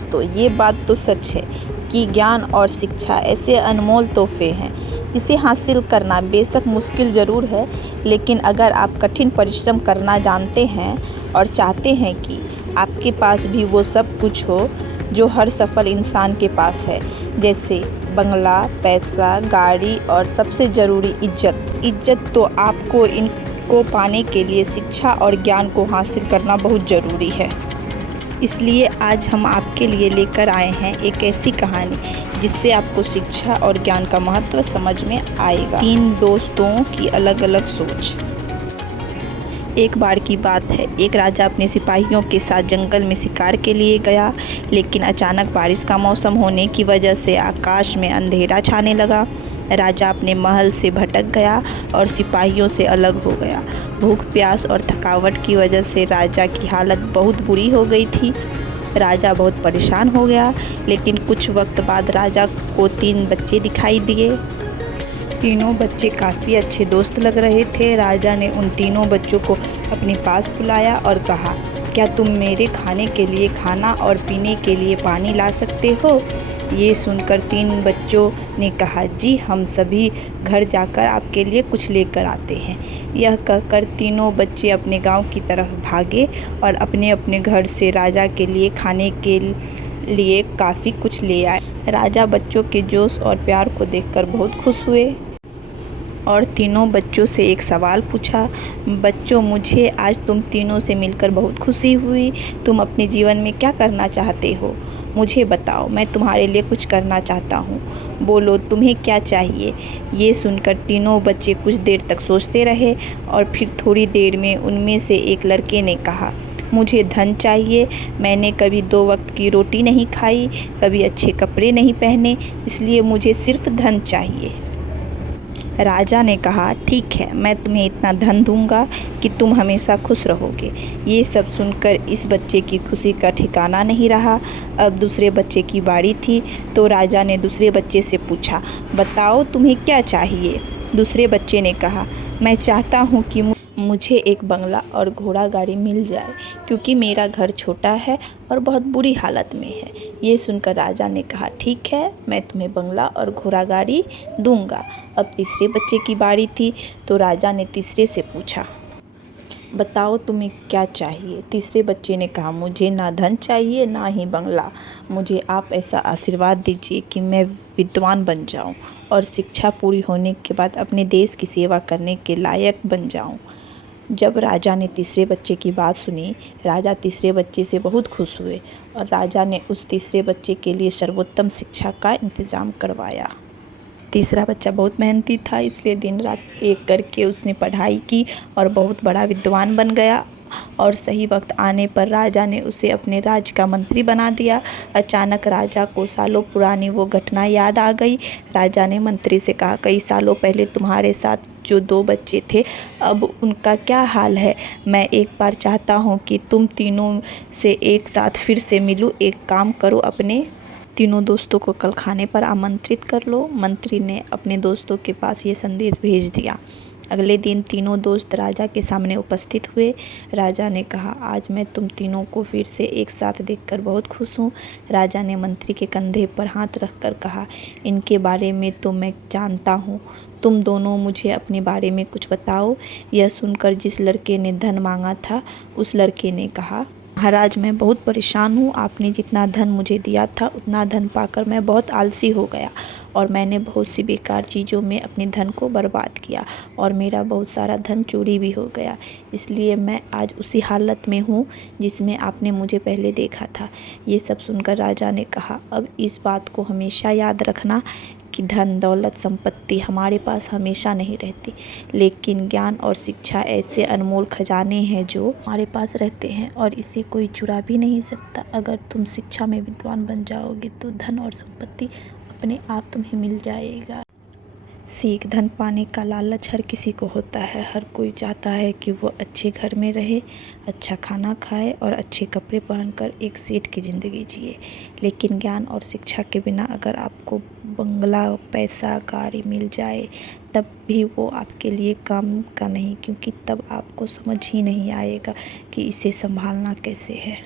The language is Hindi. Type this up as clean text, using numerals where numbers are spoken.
दोस्तों, ये बात तो सच है कि ज्ञान और शिक्षा ऐसे अनमोल तोहफे हैं जिसे हासिल करना बेशक मुश्किल ज़रूर है, लेकिन अगर आप कठिन परिश्रम करना जानते हैं और चाहते हैं कि आपके पास भी वो सब कुछ हो जो हर सफल इंसान के पास है, जैसे बंगला, पैसा, गाड़ी और सबसे ज़रूरी इज्जत तो आपको इनको पाने के लिए शिक्षा और ज्ञान को हासिल करना बहुत ज़रूरी है। इसलिए आज हम आपके लिए लेकर आए हैं एक ऐसी कहानी जिससे आपको शिक्षा और ज्ञान का महत्व समझ में आएगा। 3 दोस्तों की अलग अलग सोच। एक बार की बात है, एक राजा अपने सिपाहियों के साथ जंगल में शिकार के लिए गया, लेकिन अचानक बारिश का मौसम होने की वजह से आकाश में अंधेरा छाने लगा। राजा अपने महल से भटक गया और सिपाहियों से अलग हो गया। भूख, प्यास और थकावट की वजह से राजा की हालत बहुत बुरी हो गई थी। राजा बहुत परेशान हो गया, लेकिन कुछ वक्त बाद राजा को 3 बच्चे दिखाई दिए। तीनों बच्चे काफ़ी अच्छे दोस्त लग रहे थे। राजा ने उन तीनों बच्चों को अपने पास बुलाया और कहा, क्या तुम मेरे खाने के लिए खाना और पीने के लिए पानी ला सकते हो? ये सुनकर 3 बच्चों ने कहा, जी हम सभी घर जाकर आपके लिए कुछ लेकर आते हैं। यह कहकर तीनों बच्चे अपने गांव की तरफ भागे और अपने अपने घर से राजा के लिए खाने के लिए काफ़ी कुछ ले आए। राजा बच्चों के जोश और प्यार को देखकर बहुत खुश हुए और तीनों बच्चों से एक सवाल पूछा, बच्चों मुझे आज तुम तीनों से मिलकर बहुत खुशी हुई। तुम अपने जीवन में क्या करना चाहते हो? मुझे बताओ, मैं तुम्हारे लिए कुछ करना चाहता हूँ। बोलो तुम्हें क्या चाहिए? ये सुनकर तीनों बच्चे कुछ देर तक सोचते रहे और फिर थोड़ी देर में उनमें से एक लड़के ने कहा, मुझे धन चाहिए। मैंने कभी 2 वक्त की रोटी नहीं खाई, कभी अच्छे कपड़े नहीं पहने, इसलिए मुझे सिर्फ धन चाहिए। राजा ने कहा, ठीक है, मैं तुम्हें इतना धन दूंगा कि तुम हमेशा खुश रहोगे। ये सब सुनकर इस बच्चे की खुशी का ठिकाना नहीं रहा। अब दूसरे बच्चे की बारी थी, तो राजा ने दूसरे बच्चे से पूछा, बताओ तुम्हें क्या चाहिए? दूसरे बच्चे ने कहा, मैं चाहता हूँ कि मुझे एक बंगला और घोड़ा गाड़ी मिल जाए, क्योंकि मेरा घर छोटा है और बहुत बुरी हालत में है। ये सुनकर राजा ने कहा, ठीक है, मैं तुम्हें बंगला और घोड़ा गाड़ी दूंगा। अब तीसरे बच्चे की बारी थी, तो राजा ने तीसरे से पूछा, बताओ तुम्हें क्या चाहिए? तीसरे बच्चे ने कहा, मुझे ना धन चाहिए ना ही बंगला। मुझे आप ऐसा आशीर्वाद दीजिए कि मैं विद्वान बन जाऊं और शिक्षा पूरी होने के बाद अपने देश की सेवा करने के लायक बन जाऊं। जब राजा ने तीसरे बच्चे की बात सुनी, राजा तीसरे बच्चे से बहुत खुश हुए और राजा ने उस तीसरे बच्चे के लिए सर्वोत्तम शिक्षा का इंतजाम करवाया। तीसरा बच्चा बहुत मेहनती था, इसलिए दिन रात एक करके उसने पढ़ाई की और बहुत बड़ा विद्वान बन गया और सही वक्त आने पर राजा ने उसे अपने राज्य का मंत्री बना दिया। अचानक राजा को सालों पुरानी वो घटना याद आ गई। राजा ने मंत्री से कहा, कई सालों पहले तुम्हारे साथ जो 2 बच्चे थे, अब उनका क्या हाल है? मैं एक बार चाहता हूँ कि तुम तीनों से एक साथ फिर से मिलूँ। एक काम करो, अपने तीनों दोस्तों को कल खाने पर आमंत्रित कर लो। मंत्री ने अपने दोस्तों के पास ये संदेश भेज दिया। अगले दिन तीनों दोस्त राजा के सामने उपस्थित हुए। राजा ने कहा, आज मैं तुम तीनों को फिर से एक साथ देखकर बहुत खुश हूँ। राजा ने मंत्री के कंधे पर हाथ रखकर कहा, इनके बारे में तो मैं जानता हूँ, तुम दोनों मुझे अपने बारे में कुछ बताओ। यह सुनकर जिस लड़के ने धन मांगा था, उस लड़के ने कहा, महाराज मैं बहुत परेशान हूँ। आपने जितना धन मुझे दिया था, उतना धन पाकर मैं बहुत आलसी हो गया और मैंने बहुत सी बेकार चीज़ों में अपने धन को बर्बाद किया और मेरा बहुत सारा धन चोरी भी हो गया। इसलिए मैं आज उसी हालत में हूँ जिसमें आपने मुझे पहले देखा था। ये सब सुनकर राजा ने कहा, अब इस बात को हमेशा याद रखना कि धन दौलत संपत्ति हमारे पास हमेशा नहीं रहती, लेकिन ज्ञान और शिक्षा ऐसे अनमोल खजाने हैं जो हमारे पास रहते हैं और इसे कोई चुरा भी नहीं सकता। अगर तुम शिक्षा में विद्वान बन जाओगे तो धन और संपत्ति अपने आप तुम्हें मिल जाएगा। सीख, धन पाने का लालच हर किसी को होता है। हर कोई चाहता है कि वो अच्छे घर में रहे, अच्छा खाना खाए और अच्छे कपड़े पहनकर एक सेठ की ज़िंदगी जिए। लेकिन ज्ञान और शिक्षा के बिना अगर आपको बंगला, पैसा, गाड़ी मिल जाए, तब भी वो आपके लिए काम का नहीं, क्योंकि तब आपको समझ ही नहीं आएगा कि इसे संभालना कैसे है।